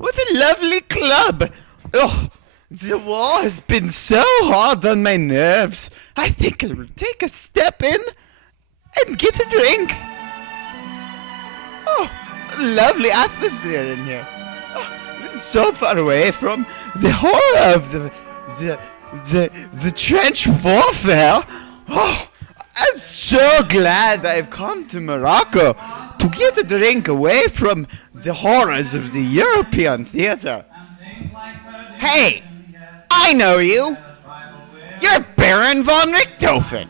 what a lovely club. Oh, the war has been so hard on my nerves. I think I will take a step in and get a drink. Oh, lovely atmosphere in here. Oh, this is so far away from the horror of the trench warfare. Oh, I'm so glad I've come to Morocco to get a drink away from the horrors of the European theater. Hey, I know you. You're Baron von Richthofen.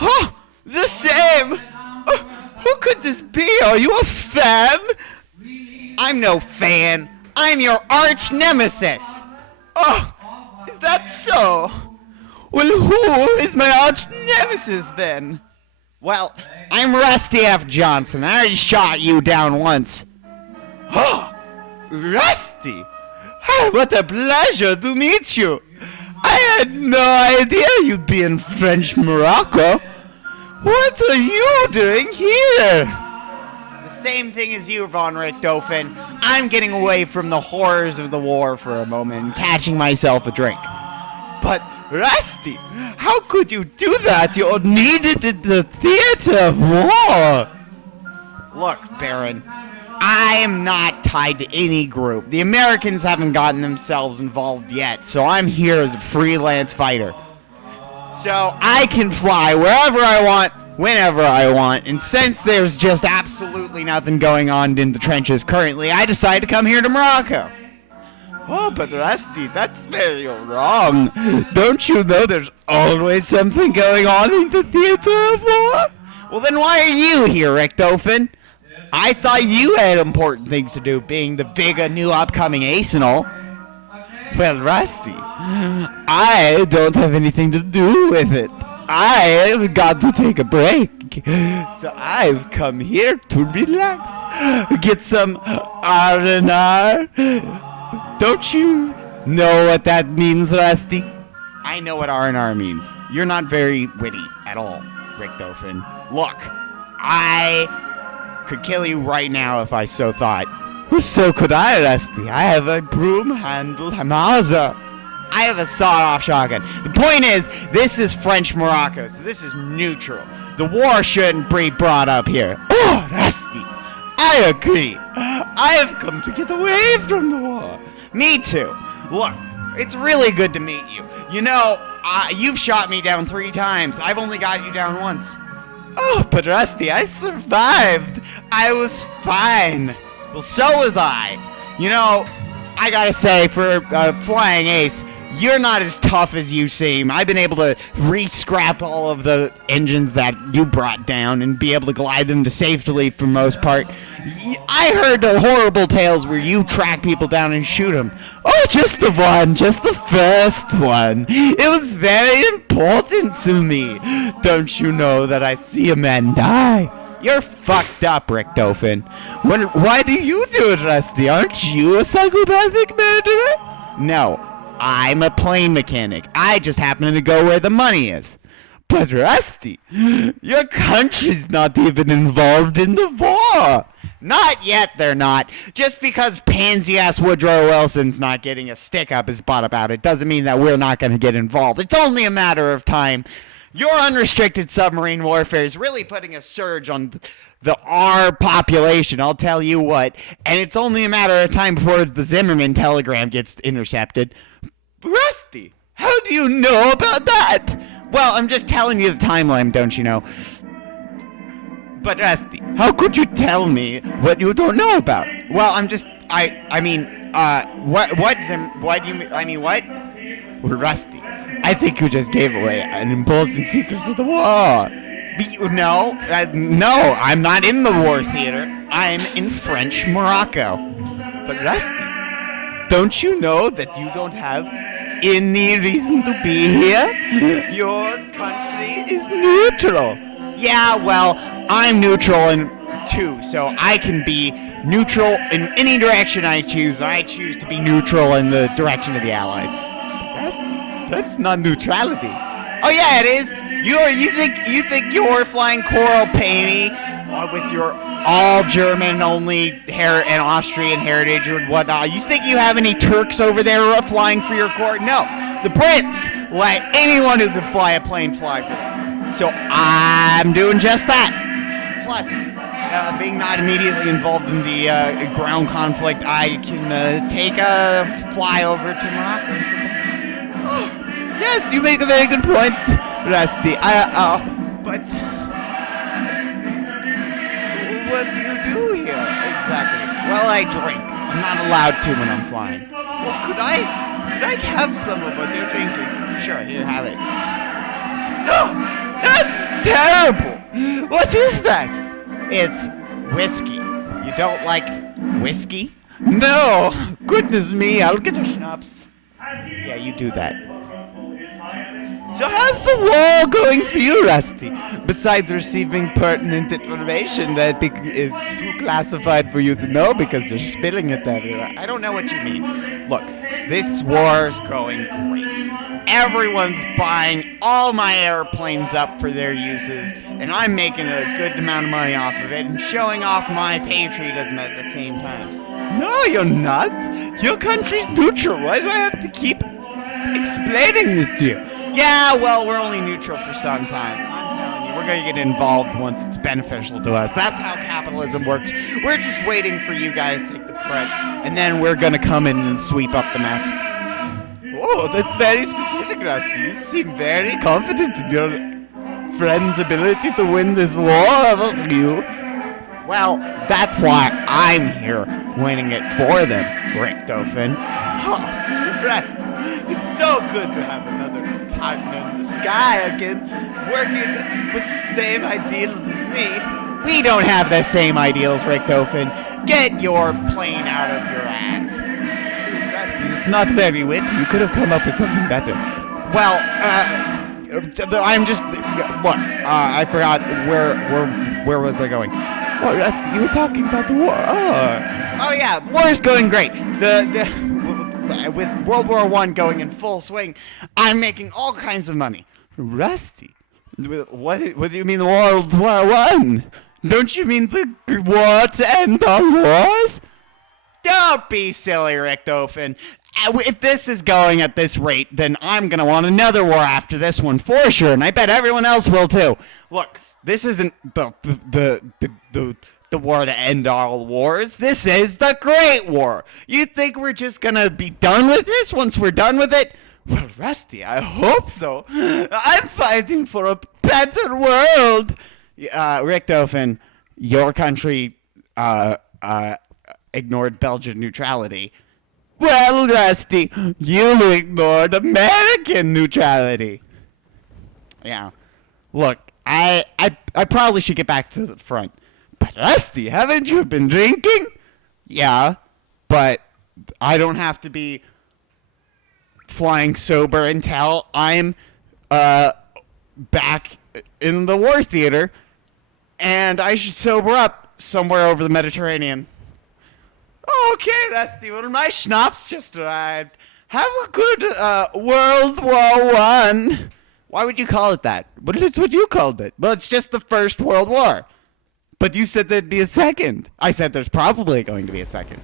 Oh, the same. Oh, who could this be? Are you a fan? I'm no fan. I'm your arch nemesis. Oh, is that so? Well, who is my arch nemesis then? Well, I'm Rusty F. Johnson. I already shot you down once. Oh, Rusty! Oh, what a pleasure to meet you. I had no idea you'd be in French Morocco. What are you doing here? The same thing as you, von Richthofen. I'm getting away from the horrors of the war for a moment and catching myself a drink. But, Rusty, how could you do that? You're needed in the theater of war. Look, Baron, I am not tied to any group. The Americans haven't gotten themselves involved yet, so I'm here as a freelance fighter. So I can fly wherever I want, whenever I want, and since there's just absolutely nothing going on in the trenches currently, I decided to come here to Morocco. Oh, but Rusty, that's very wrong. Don't you know there's always something going on in the theater of war? Well, then why are you here, Richthofen? I thought you had important things to do, being the big new upcoming arsenal. Well, Rusty, I don't have anything to do with it. I've got to take a break. So I've come here to relax, get some R&R. Don't you know what that means, Rusty? I know what R&R means. You're not very witty at all, Richthofen. Look, I could kill you right now if I so thought. Well, so could I, Rusty. I have a broom-handled Hamaza. I have a sawed-off shotgun. The point is, this is French Morocco, so this is neutral. The war shouldn't be brought up here. Oh, Rusty, I agree. I have come to get away from the war. Me too. Look, it's really good to meet you. You know, you've shot me down 3 times. I've only got you down once. Oh, but Rusty, I survived. I was fine. Well, so was I. You know, I gotta say, for flying ace, you're not as tough as you seem. I've been able to re-scrap all of the engines that you brought down and be able to glide them to safely for most part. I heard the horrible tales where you track people down and shoot them. Oh, just the one, just the first one. It was very important to me. Don't you know that I see a man die? You're fucked up, Richthofen. Why do you do it, Rusty? Aren't you a psychopathic murderer? No. I'm a plane mechanic. I just happen to go where the money is. But Rusty, your country's not even involved in the war. Not yet, they're not. Just because pansy-ass Woodrow Wilson's not getting a stick up his butt about it doesn't mean that we're not going to get involved. It's only a matter of time. Your unrestricted submarine warfare is really putting a surge on our population, I'll tell you what. And it's only a matter of time before the Zimmerman telegram gets intercepted. Rusty, how do you know about that? Well, I'm just telling you the timeline, don't you know? But Rusty, how could you tell me what you don't know about? Well, what do you mean, what? Well, Rusty, I think you just gave away an important secret to the war. No, I'm not in the war theater. I'm in French Morocco. But Rusty, don't you know that you don't have any reason to be here? Your country is neutral. Yeah, well, I'm neutral too, so I can be neutral in any direction I choose, and I choose to be neutral in the direction of the Allies. That's not neutrality. Oh yeah, it is. You think you're flying Coral Paney With your all German only and Austrian heritage and whatnot. You think you have any Turks over there flying for your court? No. The Brits let anyone who could fly a plane fly for them. So I'm doing just that. Plus, being not immediately involved in the ground conflict, I can take a fly over to Morocco. Yes, you make a very good point, Rusty. But what do you do here exactly? Well, I drink. I'm not allowed to when I'm flying. Well, could I have some of what they're drinking? Sure, here, have it. No, that's terrible. What is that? It's whiskey. You don't like whiskey? No. Goodness me, I'll get a schnapps. Yeah, you do that. So how's the wall going for you, Rusty? Besides receiving pertinent information that is too classified for you to know because you're spilling it everywhere. I don't know what you mean. Look, this war's going great. Everyone's buying all my airplanes up for their uses, and I'm making a good amount of money off of it and showing off my patriotism at the same time. No, you're not. Your country's neutral. Why do I have to keep explaining this to you? Yeah, well, we're only neutral for some time. I'm telling you, we're going to get involved once it's beneficial to us. That's how capitalism works. We're just waiting for you guys to take the threat, and then we're going to come in and sweep up the mess. Oh, that's very specific, Rusty. You seem very confident in your friend's ability to win this war, haven't you? Well, that's why I'm here, winning it for them, Richtofen. Oh, Rusty, it's so good to have another partner in the sky again, working with the same ideals as me. We don't have the same ideals, Richtofen. Get your plane out of your ass. Rusty, it's not very witty. You could have come up with something better. Well, I'm just... What? I forgot where was I going? Oh, Rusty, you were talking about the war. Oh yeah, the war is going great. With World War I going in full swing, I'm making all kinds of money. Rusty, what do you mean World War I? Don't you mean the war to end all wars? Don't be silly, Richtofen. If this is going at this rate, then I'm going to want another war after this one for sure, and I bet everyone else will too. Look, this isn't the war to end all wars. This is the Great War. You think we're just going to be done with this once we're done with it? Well, Rusty, I hope so. I'm fighting for a better world. Richtofen, your country ignored Belgian neutrality. Well, Rusty, you ignored American neutrality. Yeah. Look, I probably should get back to the front. But Rusty, haven't you been drinking? Yeah, but I don't have to be flying sober until I'm back in the war theater, and I should sober up somewhere over the Mediterranean. Okay, Rusty, well, my schnapps just arrived. Have a good World War I. Why would you call it that? But it's what you called it. Well, it's just the First World War. But you said there'd be a second. I said there's probably going to be a second.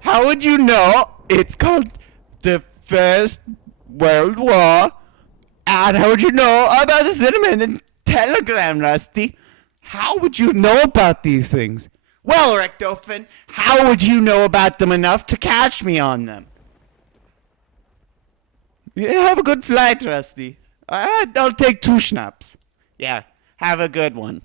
How would you know it's called the First World War? And how would you know about the cinnamon and telegram, Rusty? How would you know about these things? Well, Richtofen, how would you know about them enough to catch me on them? Yeah, have a good flight, Rusty. I'll take 2 schnapps. Yeah, have a good one.